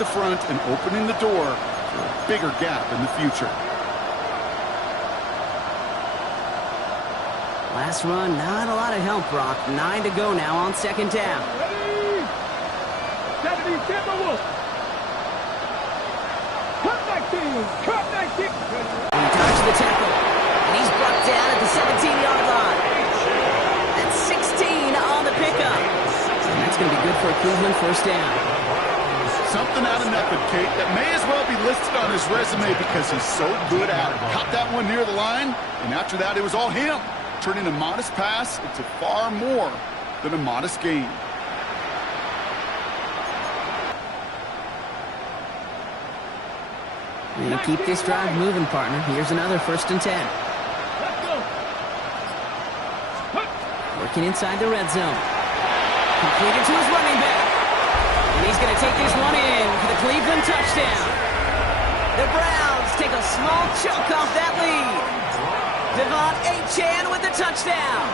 the front and opening the door for a bigger gap in the future. Last run, not a lot of help, Brock. 9 to go now on second down. Ready? Saturday, Timberwolves. Cut 19. Cut 19. He dodged the tackle, and he's brought down at the 17-yard line. That's 16 on the pickup. And that's going to be good for a Cleveland first down. Something out of nothing, Kate, that may as well be listed on his resume because he's so good at it. Caught that one near the line, and after that, it was all him. Turning a modest pass into far more than a modest gain. And keep this drive moving, partner. Here's another 1st and 10. Let's go. Working inside the red zone. Completed to his running back. And he's going to take this one in for the Cleveland touchdown. The Browns take a small chunk off that lead. Devon Achane with the touchdown.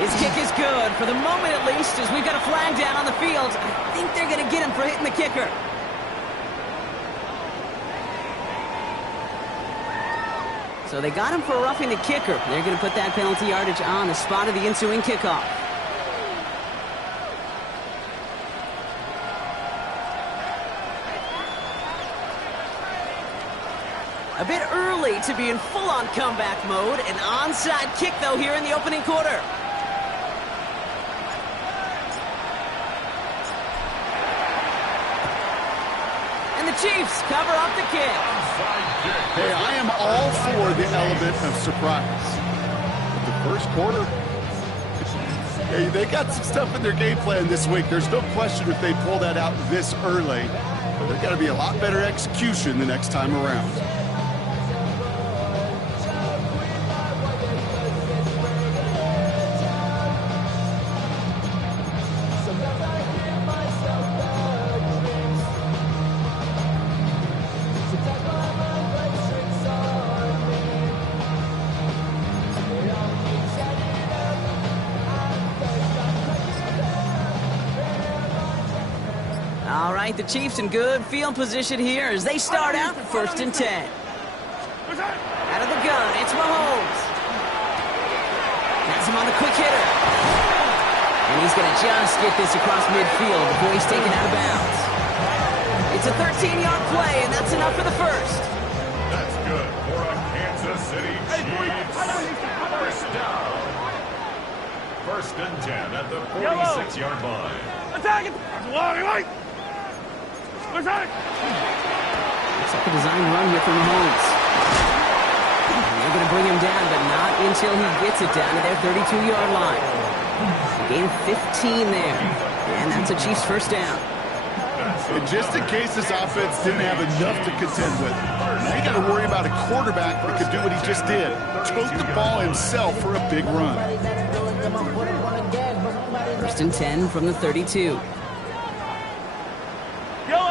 His kick is good, for the moment at least, as we've got a flag down on the field. I think they're going to get him for hitting the kicker. So they got him for roughing the kicker. They're going to put that penalty yardage on the spot of the ensuing kickoff. A bit early to be in full-on comeback mode. An onside kick, though, here in the opening quarter. And the Chiefs cover up the kick. Hey, I am all for the element of surprise. But the first quarter, hey, they got some stuff in their game plan this week. There's no question if they pull that out this early. But there's got to be a lot better execution the next time around. All right, the Chiefs in good field position here as they start out 1st and 10. Out of the gun, it's Mahomes. Has him on the quick hitter. And he's going to just get this across midfield before he's taken out of bounds. It's a 13-yard play, and that's enough for the first. That's good for a Kansas City Chiefs first down. 1st and 10 at the 46-yard line. Attack it. Looks like a designed run here from Mahomes. They're going to bring him down, but not until he gets it down to their 32-yard line. A gain of 15 there. And that's a Chiefs first down. And just in case this offense didn't have enough to contend with, now you got to worry about a quarterback that could do what he just did. Tote the ball himself for a big run. 1st and 10 from the 32.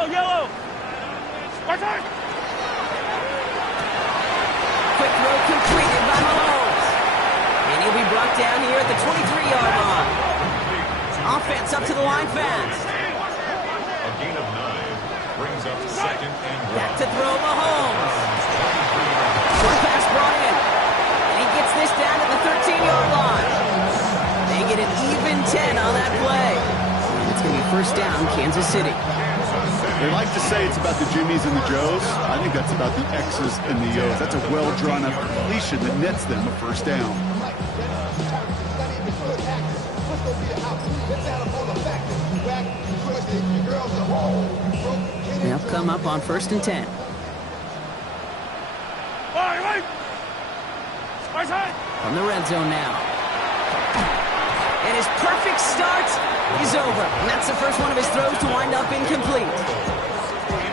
Yellow. Attack. Quick throw completed by Mahomes. And he'll be brought down here at the 23-yard line. Offense up to the line fast. A gain of 9 brings up 2nd and 1. Back to throw Mahomes. Short pass brought in. And he gets this down to the 13-yard line. They get an even 10 on that play. And it's going to be first down, Kansas City. They like to say it's about the Jimmies and the Joes. I think that's about the X's and the O's. That's a well-drawn-up completion that nets them a first down. They'll come up on 1st and 10. From the red zone now. And his perfect start is over. And that's the first one of his throws to wind up incomplete.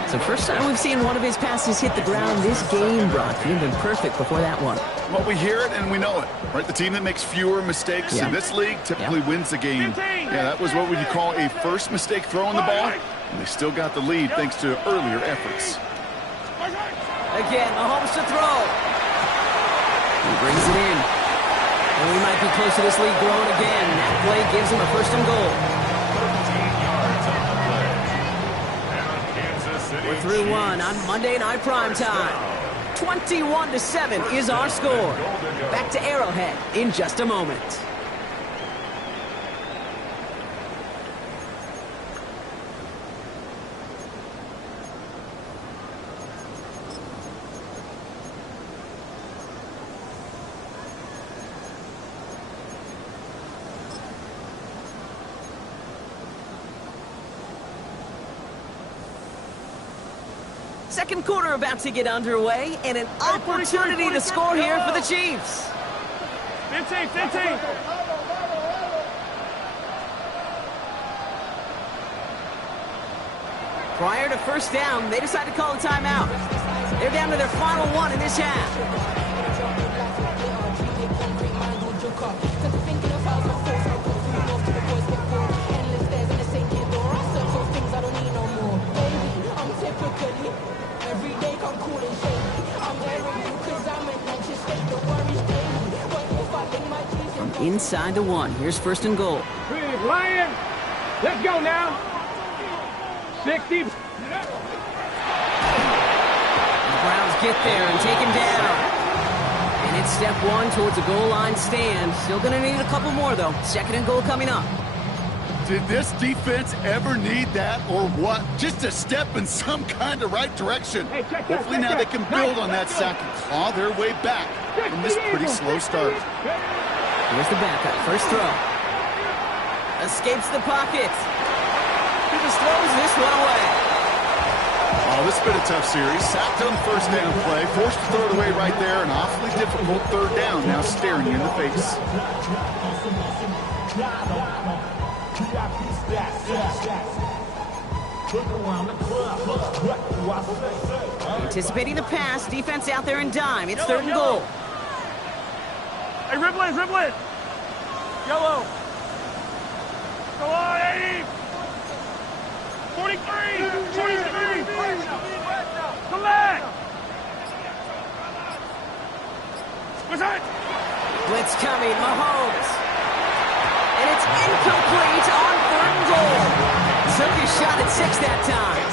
So first time we've seen one of his passes hit the ground this game, Brock. He'd been perfect before that one. Well, we hear it and we know it, right? The team that makes fewer mistakes in this league typically wins the game. Yeah, that was what we call a first mistake throwing the ball, and they still got the lead thanks to earlier efforts. Again, Mahomes to throw. He brings it in. And we might be close to this lead growing again. That play gives him a 1st and goal. 13 yards on the play. We're through one on Monday Night Primetime. 21-7 is our score. Back to Arrowhead in just a moment. Second quarter about to get underway, and an opportunity to score here for the Chiefs. 15. Prior to first down, they decide to call a timeout. They're down to their final one in this half. From inside the one, here's first and goal. Big Lion. Let's go now. 60. The Browns get there and take him down. And it's step one towards a goal line stand. Still going to need a couple more, though. Second and goal coming up. Did this defense ever need that or what? Just a step in some kind of right direction. Hey, check that, Hopefully check now that. they can build on that Let's sack and claw their way back from this pretty slow start. Here's the backup. First throw. Escapes the pocket. He just throws this one away. Oh, this has been a tough series. Sacked on the first down play. Forced to throw it away right there. An awfully difficult third down now staring you in the face. Anticipating the pass. Defense out there in dime. It's third and goal. Hey, Riblet. Yellow. Go on, 80. 43. Come back. What's that? Blitz coming. Mahomes. And it's incomplete on third and goal. Took his shot at 6 that time.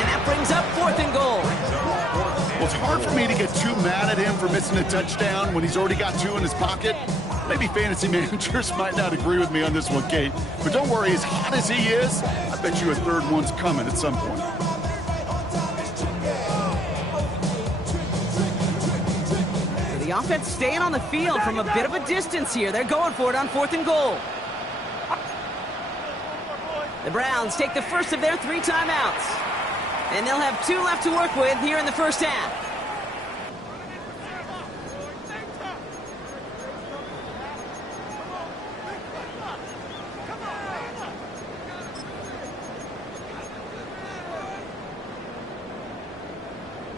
And that brings up fourth and goal. Well, it's hard for me to get too mad at him for missing a touchdown when he's already got 2 in his pocket. Maybe fantasy managers might not agree with me on this one, Kate. But don't worry, as hot as he is, I bet you a third one's coming at some point. The offense staying on the field from a bit of a distance here. They're going for it on fourth and goal. The Browns take the first of their 3 timeouts. And they'll have 2 left to work with here in the first half.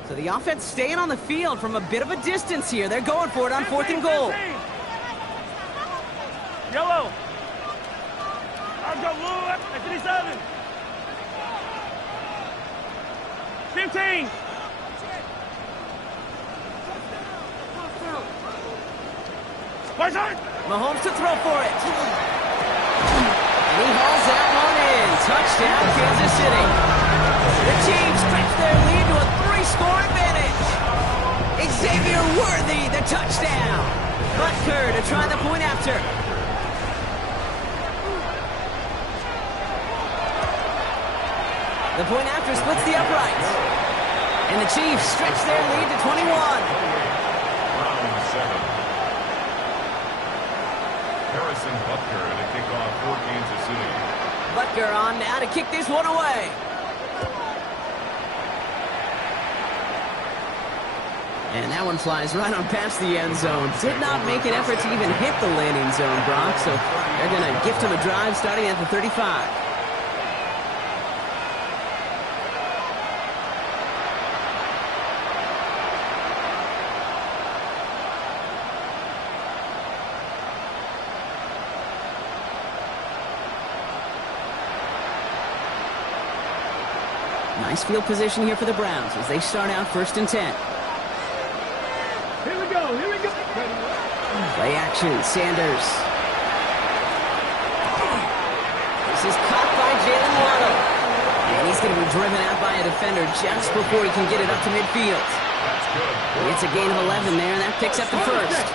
So the offense staying on the field from a bit of a distance here. They're going for it on fourth and goal. Yellow. I've got blue at 57. 15. What's that? Mahomes to throw for it. And he hauls that one in. Touchdown, Kansas City. The Chiefs stretch their lead to a 3-score advantage. Xavier Worthy, the touchdown. Butker to try the point after. The point after splits the uprights. And the Chiefs stretch their lead to 21. Round 7. Harrison Butker to kick off for Kansas City. Butker on now to kick this one away. And that one flies right on past the end zone. Did not make an effort to even hit the landing zone, Brock. So they're going to gift him a drive starting at the 35. Nice field position here for the Browns as they start out first and 10. Here we go. Play action, Sanders. This is caught by Jalen Waddle. And he's he's going to be driven out by a defender just before he can get it up to midfield. It's a gain of 11 there, and that picks up the first.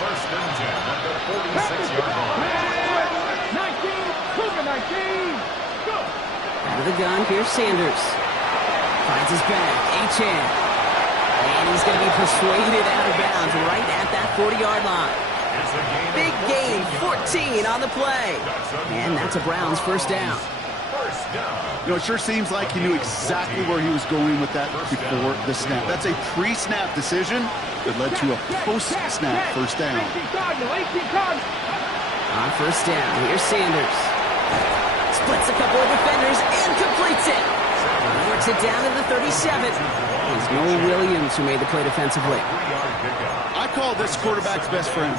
First and 10 at the 46-yard line. 19. Go. Out of the gun, here's Sanders. Finds his back, Achane. And he's going to be persuaded out of bounds right at that 40-yard line. Big gain, 14 on the play. And that's a Browns first down. You know, it sure seems like he knew exactly where he was going with that before the snap. That's a pre-snap decision that led to a post-snap first down. On first down, here's Sanders. Splits a couple of defenders and completes it. Works it down to the 37. It's Noel Williams who made the play defensively. I call this quarterback's best friend.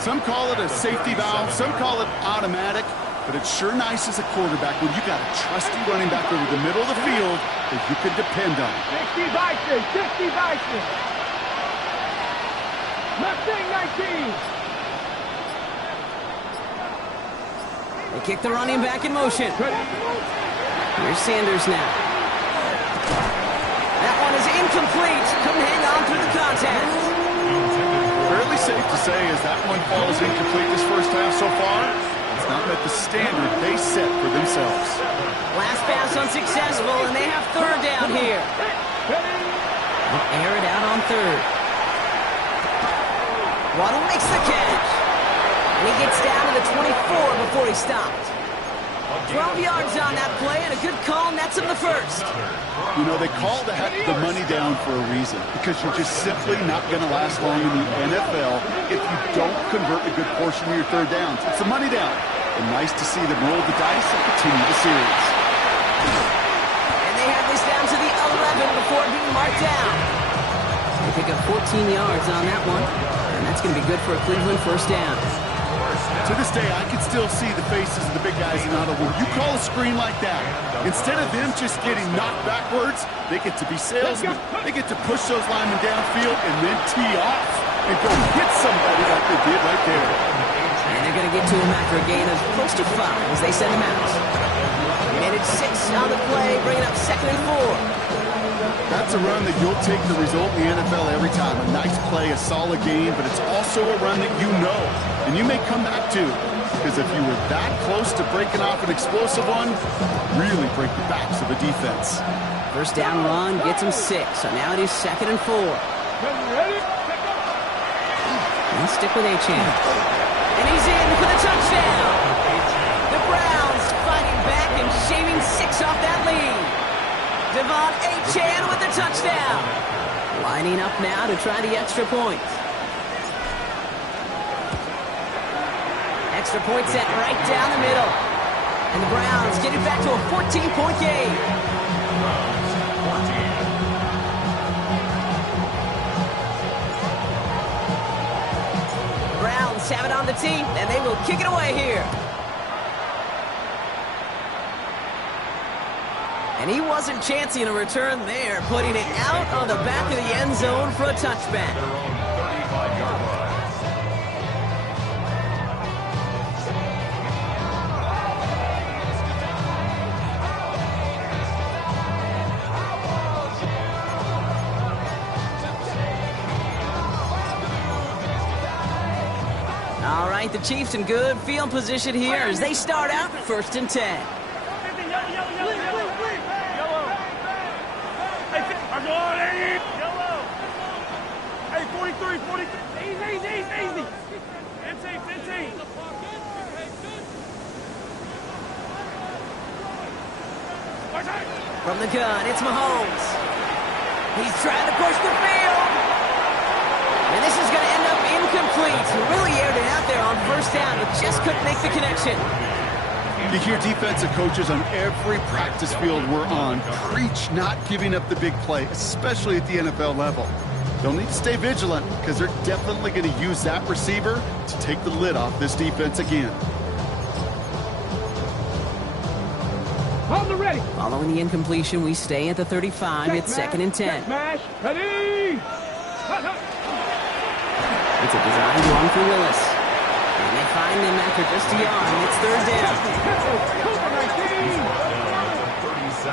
Some call it a safety valve, some call it automatic, but it's sure nice as a quarterback when you got a trusty running back over the middle of the field that you can depend on. 60 Bison. Mustang 19. They kick the running back in motion. Here's Sanders now. That one is incomplete. Couldn't hang on through the contact. Fairly safe to say as that one falls incomplete this first half so far, it's not met the standard they set for themselves. Last pass unsuccessful, and they have third down here. They'll air it out on third. Waddle makes the catch. And he gets down to the 24 before he stopped. 12 yards on that play, and a good call nets him the first. You know, they call the money down for a reason, because you're just simply not going to last long in the NFL if you don't convert a good portion of your third downs. It's the money down. And nice to see them roll the dice and continue the series. And they have this down to the 11 before being marked down. They pick up 14 yards on that one, and that's going to be good for a Cleveland first down. To this day, I can still see the faces of the big guys in Ottawa. You call a screen like that, instead of them just getting knocked backwards, they get to be salesmen. They get to push those linemen downfield and then tee off and go hit somebody like they did right there. And they're going to get to him after a gain of close to 5 as they send him out. Managed 6 on the play, bringing up 2nd and 4. That's a run that you'll take the result in the NFL every time. A nice play, a solid game, but it's also a run that you know, and you may come back to, because if you were that close to breaking off an explosive one, really break the backs of a defense. First down run gets him 6, so now it is 2nd and 4. And stick with Achane. And he's in for the touchdown. The Browns fighting back and shaving 6 off that lead. Devon Achane with the touchdown. Lining up now to try the extra point. Extra point set right down the middle. And the Browns get it back to a 14-point game. Browns have it on the tee, and they will kick it away here. And he wasn't chancing a return there, putting it out on the back of the end zone for a touchback. All right, the Chiefs in good field position here as they start out 1st and 10. Hey, 43. Easy. 15. From the gun, it's Mahomes. He's trying to push the field. And this is going to end up incomplete. He really aired it out there on first down, but just couldn't make the connection. You hear defensive coaches on every practice field we're on preach not giving up the big play, especially at the NFL level. They'll need to stay vigilant because they're definitely going to use that receiver to take the lid off this defense again. Hold the ready. Following the incompletion, we stay at the 35. It's 2nd and 10. Smash. Ready. It's a design run for Willis. And they find him after just a yard, and it's 3rd down.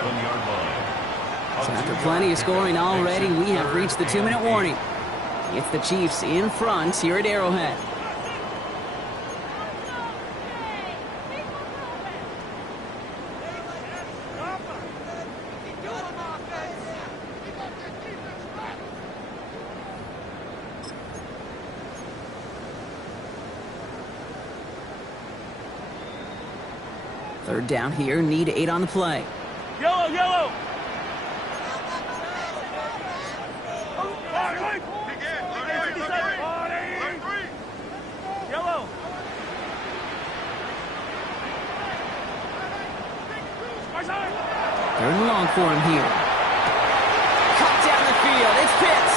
11-yard line. So after plenty of scoring already, we have reached the 2-minute warning. It's the Chiefs in front here at Arrowhead. Third down here, need 8 on the play. Yellow, yellow. Yellow. Third and long for him here. Cut down the field. It's Pitts.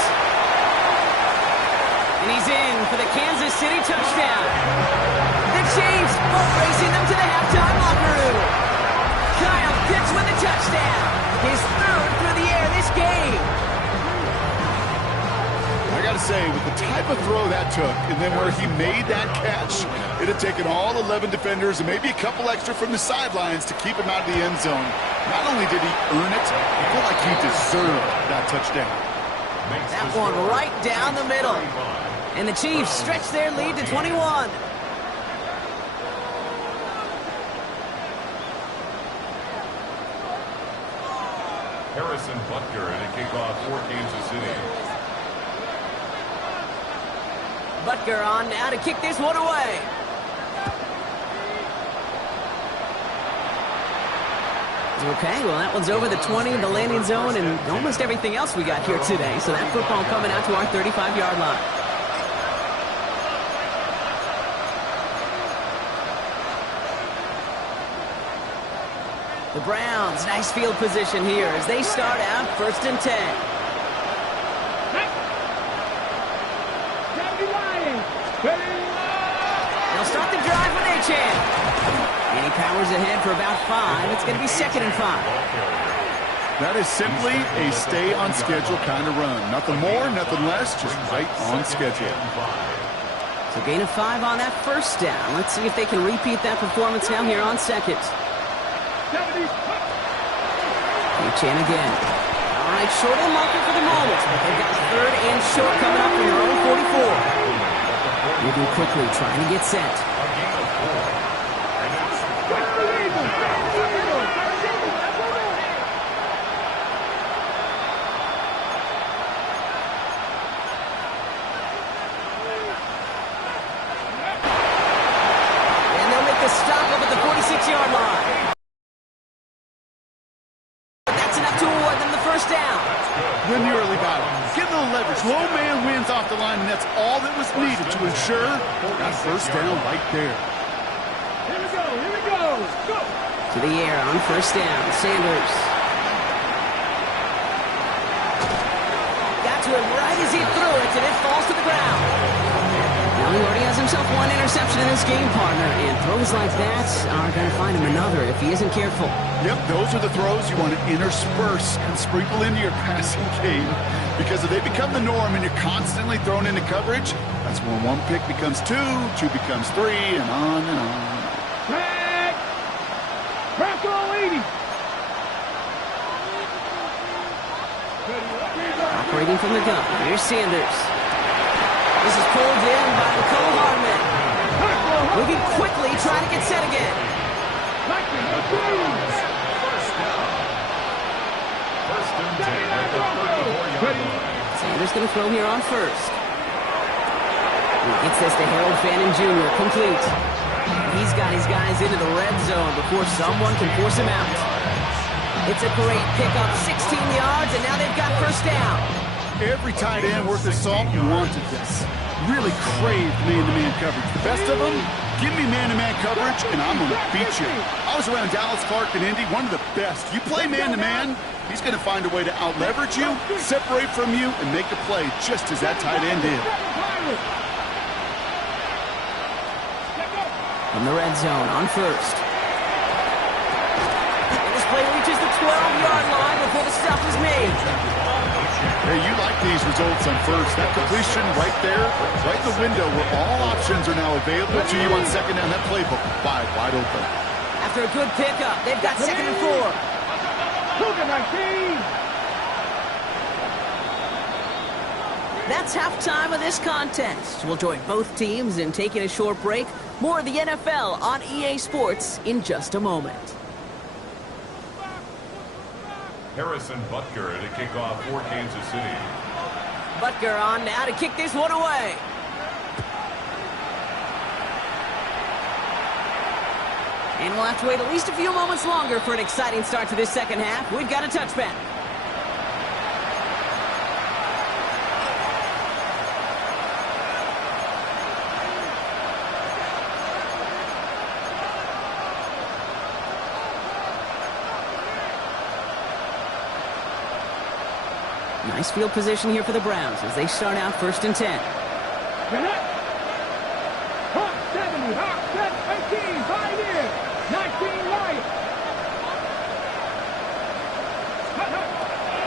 And he's in for the Kansas City touchdown. The Chiefs both racing them to the halftime locker room. Kyle Pitts with a touchdown. His third through the air this game. I got to say, with the type of throw that took, and then where he made that catch, it had taken all 11 defenders and maybe a couple extra from the sidelines to keep him out of the end zone. Not only did he earn it, I feel like he deserved that touchdown. That one right down the middle. And the Chiefs stretch their lead to 21. Harrison Butker in a kickoff for Kansas City. Butker on now to kick this one away. Okay, well, that one's over the 20, the landing zone, and almost everything else we got here today. So that football coming out to our 35-yard line. The Browns, nice field position here as they start out 1st and 10. They'll start the drive with Achane. And he powers ahead for about 5. It's going to be 2nd and 5. That is simply a stay-on-schedule kind of run. Nothing more, nothing less, just right on schedule. So gain of 5 on that first down. Let's see if they can repeat that performance now here on 2nd. Achane again. All right, short on marker for the moment. But they've got 3rd and short coming up from their own 44. Moving quickly, trying to get set. And they'll make the stop up at the 46-yard line. That's enough to award them the first down. Win the early battle. Get a little leverage. Low man wins off the line, and that's all that was needed to ensure that first down right there. Here we go, here we go. Go. To the air on first down. Sanders. Got to him right as he threw it, and it falls to the ground. Now he already has himself 1 interception in this game, partner, and throws like that are going to find him another if he isn't careful. Yep, those are the throws you want to intersperse and sprinkle into your passing game, because if they become the norm and you're constantly thrown into coverage, that's when 1 pick becomes 2, 2 becomes 3, and on and on. Bronco 80. Operating from the gun. Here's Sanders. This is pulled in by Nicole Hardman. Moving quickly, trying to get set again. First and 10 at the 34-yard line. Sanders going to throw here on first. He gets this to Harold Fannin Jr. Complete. He's got his guys into the red zone before someone can force him out. It's a great pickup, 16 yards, and now they've got first down. Every tight end worth his salt wanted this. Really craved man-to-man coverage. The best of them, give me man-to-man coverage, and I'm going to beat you. I was around Dallas Clark and Indy, one of the best. You play man-to-man, he's going to find a way to out-leverage you, separate from you, and make a play just as that tight end did. From the red zone on first. And this play reaches the 12-yard line before the stop is made. Hey, you like these results on first. That completion right there, right in the window where all options are now available to you on second down. That playbook wide open. After a good pickup, they've got 2nd and 4. 19. That's halftime of this contest. We'll join both teams in taking a short break. More of the NFL on EA Sports in just a moment. Harrison Butker to kick off for Kansas City. Butker on now to kick this one away. And we'll have to wait at least a few moments longer for an exciting start to this second half. We've got a touchback. Nice field position here for the Browns as they start out 1st and 10. Hawk 70, Hawk 18, Pioneer, 19 right.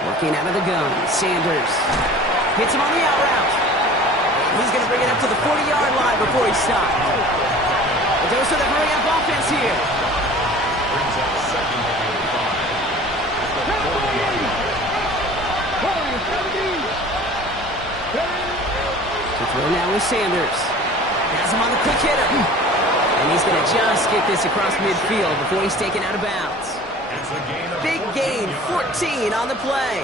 Working out of the gun, Sanders hits him on the out route. He's going to bring it up to the 40-yard line before he stops. A dose of the hurry-up offense here. Brings up second and 5. To throw now with Sanders. Has him on the quick hitter. And he's going to just get this across midfield before he's taken out of bounds. It's a gain of Big 14 gain, yards. 14 on the play.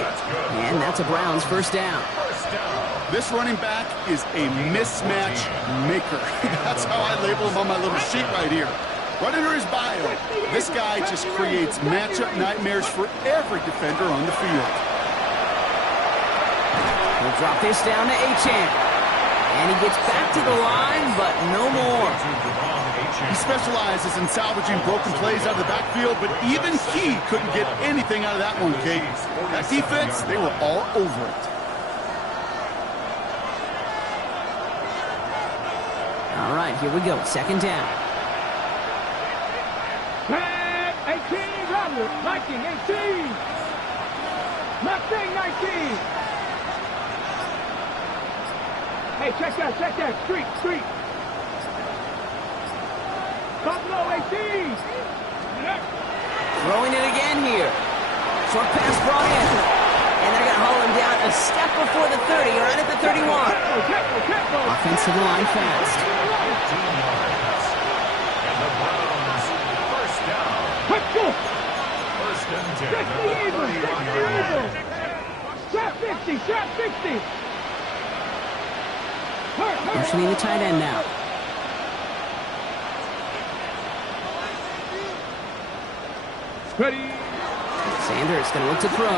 And that's a Browns first down. First down. This running back is a mismatch maker. That's how I label him on my little sheet right here. Right under his bio, this guy just creates matchup nightmares for every defender on the field. He'll drop this down to Achane. And he gets back to the line, but no more. He specializes in salvaging broken plays out of the backfield, but even he couldn't get anything out of that one, Kate. That defense, they were all over it. All right, here we go. 2nd down. 18, Robert, 19, 18. Mustang 19. Hey, check that. Street. Buffalo 18. Throwing it again here. Short pass brought in. And they're going to haul him down a step before the 30, right at the 31. Offensive line fast. 15 yards. And the Browns, first down. First and 10 at the 31-yard line. Shot 50. Motioning the tight end now. Ready. Sanders going to look to throw.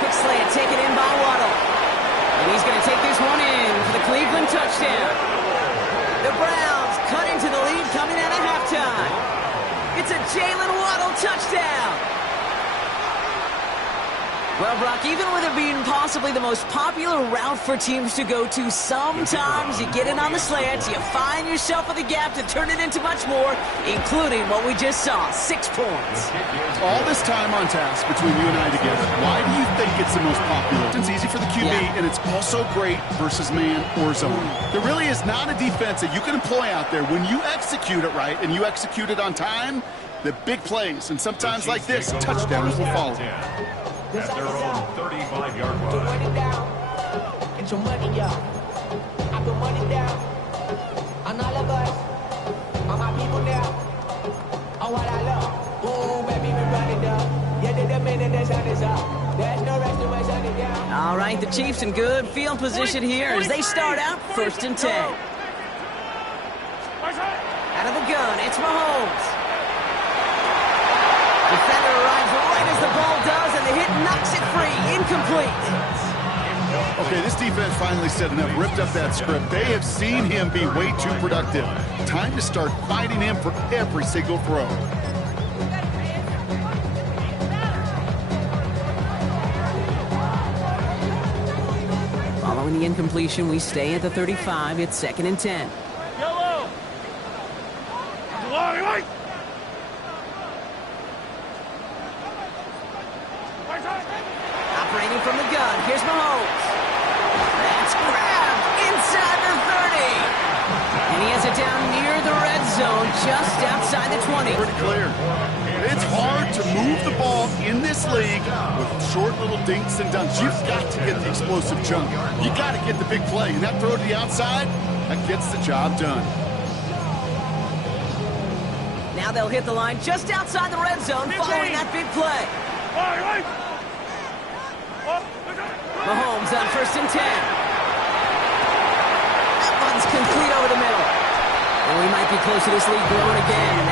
Quick slant taken in by Waddle. And he's going to take this one in for the Cleveland touchdown. The Browns cut into the lead coming out of halftime. It's a Jalen Waddle touchdown. Well, Brock, even with it being possibly the most popular route for teams to go to, sometimes you get in on the slants, you find yourself in the gap to turn it into much more, including what we just saw, 6 points. All this time on task between you and I together, why do you think it's the most popular? It's easy for the QB, and it's also great versus man or zone. There really is not a defense that you can employ out there. When you execute it right and you execute it on time, the big plays, and sometimes like this, touchdowns will follow. At their own 35-yard line. Money down. Get your money up. I put money down. On all of us. On my people now. On what I love. Ooh, baby, we run it down. Yeah, the minute the sun is up. There's no rest to my sun it down. All right, the Chiefs in good field position here as they start out 1st and 10. Out of the gun, it's Mahomes. Defender arrives right as the ball does, and the hit knocks it free. Incomplete. Okay, this defense finally set enough, ripped up that script. They have seen him be way too productive. Time to start fighting him for every single throw. Following the incompletion, we stay at the 35. It's 2nd and 10. Yellow. Right. Operating from the gun, here's Mahomes. That's grabbed inside the 30. And he has it down near the red zone, just outside the 20. Pretty clear. It's hard to move the ball in this league with short little dinks and dunks. You've got to get the explosive chunk. You got to get the big play. And that throw to the outside, that gets the job done. Now they'll hit the line just outside the red zone following that big play. Mahomes on 1st and 10. That one's complete over the middle. And we might be close to this lead growing again.